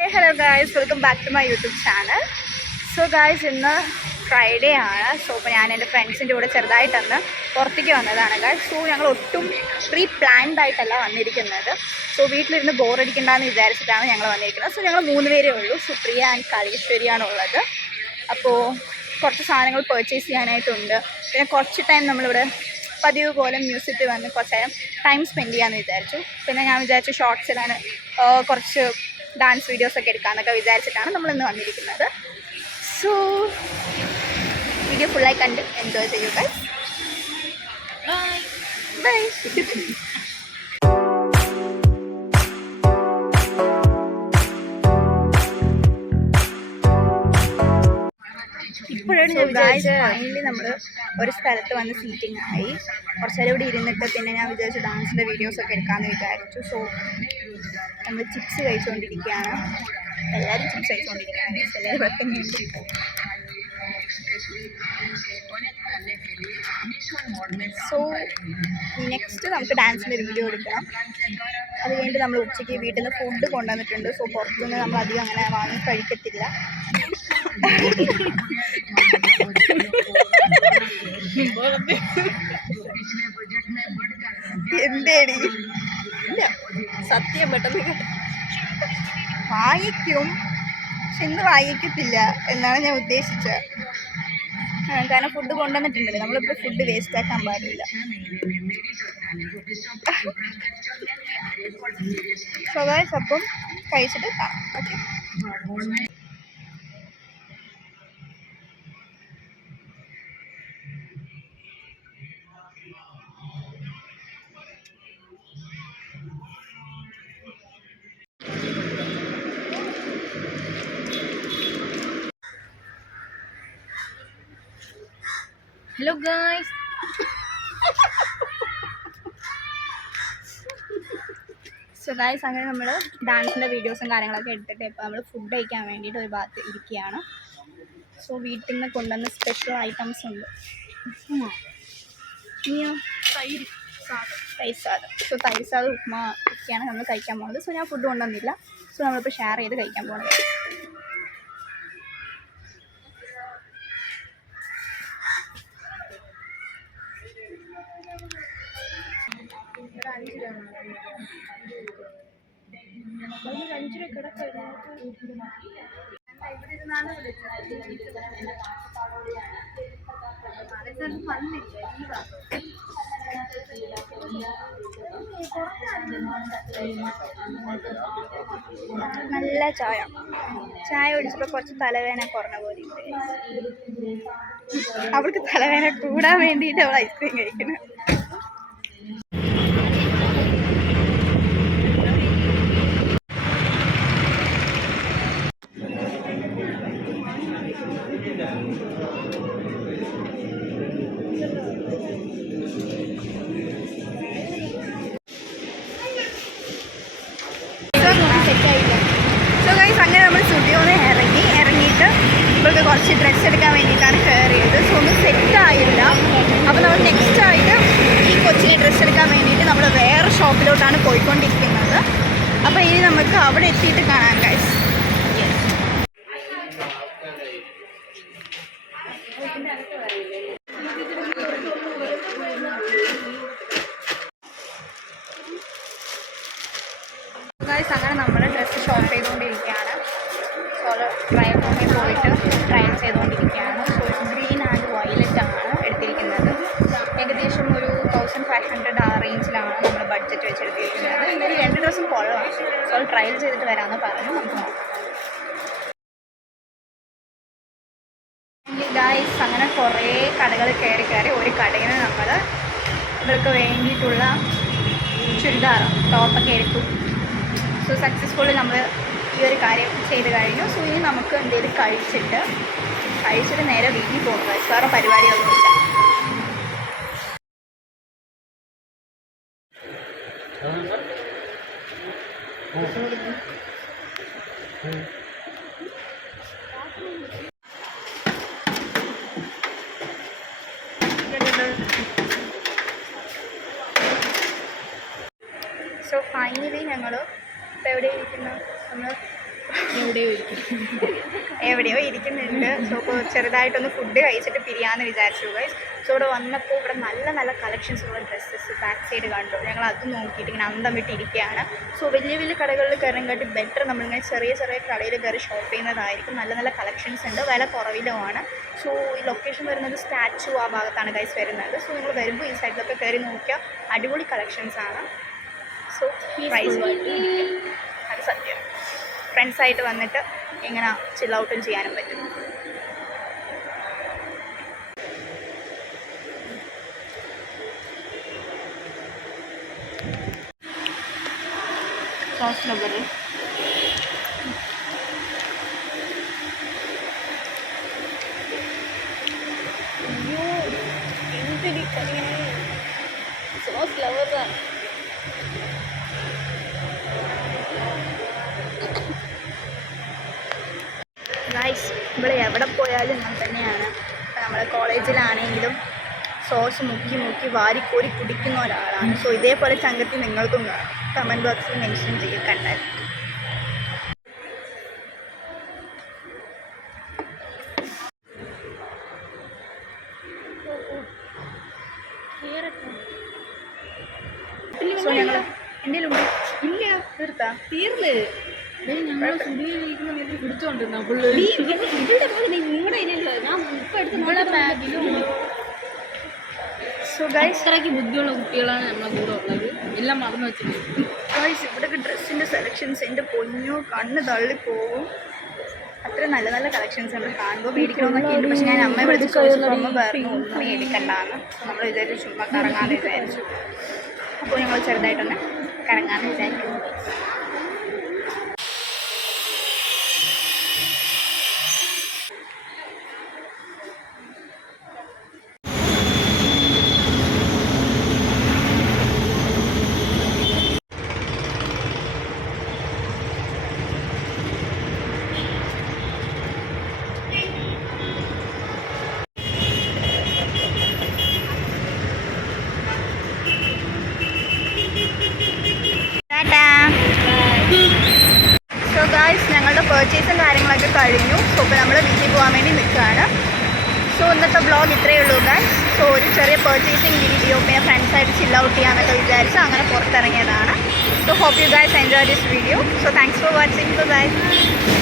Hello guys, welcome back to my YouTube channel. So guys, ഇന്ന് Friday ആണ്. So ഇപ്പോൾ ഞാൻ എൻ്റെ ഫ്രണ്ട്സിൻ്റെ കൂടെ ചെറുതായിട്ടൊന്ന് പുറത്തേക്ക് വന്നതാണ് ഗൈസ്. സോ ഞങ്ങൾ ഒട്ടും പ്രീ പ്ലാൻഡ് ആയിട്ടല്ല വന്നിരിക്കുന്നത്. സോ വീട്ടിലിരുന്ന് ബോറടിക്കണ്ടെന്ന് വിചാരിച്ചിട്ടാണ് ഞങ്ങൾ വന്നിരിക്കുന്നത്. സോ ഞങ്ങൾ 3 പേരേ ഉള്ളൂ. സുപ്രിയ ആൻഡ് കളീശ്വരിയാണ് ഉള്ളത്. അപ്പോൾ കുറച്ച് സാധനങ്ങൾ പർച്ചേസ് ചെയ്യാനായിട്ടുണ്ട്. പിന്നെ കുറച്ച് ടൈം നമ്മളിവിടെ പതിവ് പോലെ മ്യൂസിയത്തിൽ വന്ന് കുറച്ച് നേരം ടൈം സ്പെൻഡ് ചെയ്യാമെന്ന് വിചാരിച്ചു. പിന്നെ ഞാൻ വിചാരിച്ചു ഷോർട്സിലാണ് കുറച്ച് ഡാൻസ് വീഡിയോസൊക്കെ എടുക്കാമെന്നൊക്കെ വിചാരിച്ചിട്ടാണ് നമ്മളിന്ന് വന്നിരിക്കുന്നത്. സോ വീഡിയോ ഫുള്ളായി കണ്ട് എൻജോയ് ചെയ്യൂ ഗൈസ്. ബൈ. ഇപ്പോഴാണ് ഞാൻ വിചാരിച്ചത് ഫൈനലി നമ്മൾ ഒരു സ്ഥലത്ത് വന്ന് സീറ്റിംഗ് ആയി. കുറച്ച് നേരം ഇവിടെ ഇരുന്നിട്ട് പിന്നെ ഞാൻ വിചാരിച്ചു ഡാൻസിൻ്റെ വീഡിയോസൊക്കെ എടുക്കാമെന്ന് വിചാരിച്ചു. സോ നമ്മൾ ചിപ്സ് കഴിച്ചുകൊണ്ടിരിക്കുകയാണ്. എല്ലാവരും ചിപ്സ് കഴിച്ചുകൊണ്ടിരിക്കുകയാണ്. എല്ലാവരും വെക്കുന്നുണ്ട്. സോ നെക്സ്റ്റ് നമുക്ക് ഡാൻസിൻ്റെ ഒരു വീഡിയോ എടുക്കണം. അത് കഴിഞ്ഞിട്ട് നമ്മൾ ഉച്ചയ്ക്ക് വീട്ടിൽ നിന്ന് ഫുഡ് കൊണ്ടുവന്നിട്ടുണ്ട്. സോ പുറത്തുനിന്ന് നമ്മൾ അധികം അങ്ങനെ വാങ്ങി കഴിക്കത്തില്ല. എന്തേടി ഇല്ല സത്യം പെട്ടെന്ന് വാങ്ങിക്കും, പക്ഷെ ഇന്ന് വാങ്ങിക്കത്തില്ല എന്നാണ് ഞാൻ ഉദ്ദേശിച്ചത്. കാരണം ഫുഡ് കൊണ്ടുവന്നിട്ടുണ്ടല്ലോ, നമ്മളിപ്പോൾ ഫുഡ് വേസ്റ്റ് ആക്കാൻ പാടില്ല. സോ ഗൈസ്, അപ്പം കഴിച്ചിട്ട് കാണാം. Okay. Hello guys, so guys, അങ്ങനെ നമ്മൾ ഡാൻസിൻ്റെ വീഡിയോസും കാര്യങ്ങളൊക്കെ എടുത്തിട്ട് ഇപ്പോൾ നമ്മൾ ഫുഡ് കഴിക്കാൻ വേണ്ടിയിട്ട് ഒരു ഭാഗത്ത് ഇരിക്കുകയാണ്. സോ വീട്ടിൽ നിന്ന് കൊണ്ടുവന്ന സ്പെഷ്യൽ ഐറ്റംസ് ഉണ്ട്. തൈസാദം. സോ തൈസാദം ഉപ്മാ ഒക്കെയാണ് നമ്മൾ കഴിക്കാൻ പോകുന്നത്. സോ ഞാൻ ഫുഡ് കൊണ്ടുവന്നില്ല. സോ നമ്മളിപ്പോൾ ഷെയർ ചെയ്ത് കഴിക്കാൻ പോകുന്നത്. നല്ല ചായ കുടിച്ചപ്പോൾ കുറച്ച് തലവേദന കുറഞ്ഞ പോലെ ഉണ്ട്. അവൾക്ക് തലവേദന കൂടാൻ വേണ്ടിയിട്ട് അവൾ ഐസ്ക്രീം കഴിക്കണം. സോ ഗൈസ്, അങ്ങനെ നമ്മൾ സ്റ്റുഡിയോന്ന് ഇറങ്ങിയിട്ട് ഇവൾക്ക് കുറച്ച് ഡ്രസ്സ് എടുക്കാൻ വേണ്ടിയിട്ടാണ് കയറിയത്. സോ ഒന്നും സെറ്റായില്ല. അപ്പോൾ നമ്മൾ നെക്സ്റ്റ് ആയിട്ട് ഈ കൊച്ചിനെ ഡ്രസ്സ് എടുക്കാൻ വേണ്ടിയിട്ട് നമ്മൾ വേറെ ഷോപ്പിലോട്ടാണ് പോയിക്കൊണ്ടിരിക്കുന്നത്. അപ്പോൾ ഇനി നമുക്ക് അവിടെ എത്തിയിട്ട് കാണാം ഗൈസ്. ഗൈസ്, അങ്ങനെ നമ്മൾ ഡ്രസ്സ് ഷോപ്പ് ചെയ്തുകൊണ്ടിരിക്കുകയാണ്. സോ ട്രയൽ റൂമിൽ പോയിട്ട് ട്രയൽ ചെയ്തുകൊണ്ടിരിക്കുകയാണ്. സോ ഗ്രീൻ ആൻഡ് വയലറ്റ് ആണ് എടുത്തിരിക്കുന്നത്. ഏകദേശം ഒരു 1500 ആ റേഞ്ചിലാണ് നമ്മൾ ബഡ്ജറ്റ് വെച്ചെടുത്തിരിക്കുന്നത്. ഇന്നൊരു 2 ദിവസം കൊള്ളാം. സോ ട്രയൽ ചെയ്തിട്ട് വരാമെന്ന് പറഞ്ഞു. നമുക്ക് നോക്കാം. ഗൈസ്, അങ്ങനെ കുറേ കടകൾ കയറി ഒരു കടയിൽ നിന്ന് നമ്മൾ ഇവർക്ക് വേണ്ടിയിട്ടുള്ള ചുരിദാർ ടോപ്പൊക്കെ എടുത്തു. സോ സക്സസ്ഫുള്ളി നമ്മൾ ഈ ഒരു കാര്യം ചെയ്ത് കഴിഞ്ഞു. സോ ഇനി നമുക്ക് എന്തെങ്കിലും കഴിച്ചിട്ട് നേരെ വീട്ടിൽ പോകുന്നത്. വേറെ പരിപാടിയൊന്നുമില്ല. സോ ഫൈനലി ഞങ്ങൾ ഇപ്പോൾ എവിടെ ഇരിക്കുന്നു? നമ്മൾ എവിടെയോ ഇരിക്കുന്നുണ്ട്. സോ ഇപ്പോൾ ചെറുതായിട്ടൊന്ന് ഫുഡ് കഴിച്ചിട്ട് പിരിയാമെന്ന് വിചാരിച്ചു ഗൈസ്. സോ ഇവിടെ വന്നപ്പോൾ ഇവിടെ നല്ല നല്ല കളക്ഷൻസ് ഉള്ള ഡ്രസ്സസ് ബാക്ക് സൈഡ് കണ്ടു. ഞങ്ങൾ അത് നോക്കിയിട്ട് ഇങ്ങനെ അന്തം വിട്ടിരിക്കുകയാണ്. സോ വലിയ വലിയ കടകളിൽ കയറാൻകാട്ടി ബെറ്റർ നമ്മളിങ്ങനെ ചെറിയ ചെറിയ കടയിൽ കയറി ഷോപ്പ് ചെയ്യുന്നതായിരിക്കും. നല്ല നല്ല കളക്ഷൻസ് ഉണ്ട്, വില കുറവിലുമാണ്. സോ ഈ ലൊക്കേഷൻ വരുന്നത് സ്റ്റാച്ചു ആ ഭാഗത്താണ് ഗൈസ് വരുന്നത്. സോ നിങ്ങൾ വരുമ്പോൾ ഈ സൈഡിലൊക്കെ കയറി നോക്കിയാൽ അടിപൊളി കളക്ഷൻസ് ആണ്. സോ പ്രൈസ് അത് സത്യം ഫ്രണ്ട്സായിട്ട് വന്നിട്ട് ഇങ്ങനെ ചിൽ ഔട്ടും ചെയ്യാനും പറ്റും. സോസ് ലബർ സോസ് ലവറാണ്. ഗൈസ് ഇവിടെ എവിടെ പോയാലും ഞാൻ തന്നെയാണ്. ഇപ്പം നമ്മൾ കോളേജിലാണെങ്കിലും സോസ് മുക്കി മുക്കി വാരിക്കോരി കുടിക്കുന്ന ഒരാളാണ്. സോ ഇതേപോലെ ചങ്കത്തി നിങ്ങൾക്കും കാണാം. കമൻറ്റ് ബോക്സിൽ മെൻഷൻ ചെയ്ത് കണ്ടാൽ. സോ ഞങ്ങൾ എൻ്റെ ഇല്ല തീർന്ന് അത്രയ്ക്ക് ബുദ്ധിയുള്ള കുട്ടികളാണ് നമ്മളെ കൂടെ ഉള്ളത്. എല്ലാം മറന്നു വെച്ചിട്ടുണ്ട്. ഗൈസ് ഇവിടെയൊക്കെ ഡ്രസ്സിൻ്റെ സെലക്ഷൻസ് എൻ്റെ പൊന്നോ കണ്ണ് തള്ളിപ്പോവും. അത്ര നല്ല നല്ല കളക്ഷൻസ് നമ്മൾ കാണുമ്പോൾ മേടിക്കണമെന്നൊക്കെ ഉണ്ട്. പക്ഷെ ഞാൻ അമ്മയെ വിളിച്ച് ചോദിച്ചപ്പോൾ അമ്മ പറഞ്ഞു ഒന്നും മേടിക്കണ്ടാന്ന്. നമ്മൾ വിചാരിച്ചു ചുമ്മാ കറങ്ങാമെന്ന് വിചാരിച്ചു. അപ്പോൾ ഞങ്ങൾ ചെറുതായിട്ടൊന്ന് കറങ്ങാമെന്ന് വിചാരിക്കുന്നു. സോ ഗായ്സ് ഞങ്ങളുടെ പർച്ചേസും കാര്യങ്ങളൊക്കെ കഴിഞ്ഞു. സോ ഇപ്പോൾ നമ്മൾ വീട്ടിൽ പോകാൻ വേണ്ടി നിൽക്കുകയാണ്. സോ ഇന്നത്തെ വ്ളോഗ് ഇത്രയേ ഉള്ളൂ ഗായ്സ്. സോ ഒരു ചെറിയ പർച്ചേസിങ് വീഡിയോ പിന്നെ ഫ്രണ്ട്സായിട്ട് ചിൽ ഔട്ട് ചെയ്യാമെന്നൊക്കെ വിചാരിച്ച് അങ്ങനെ പുറത്തിറങ്ങിയതാണ്. So hope you guys enjoy this video. So thanks for watching. So guys